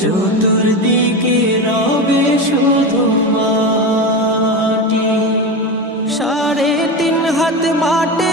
চতুর্দিকে রবে শুধু মাটি। সাড়ে তিন হাত মাটি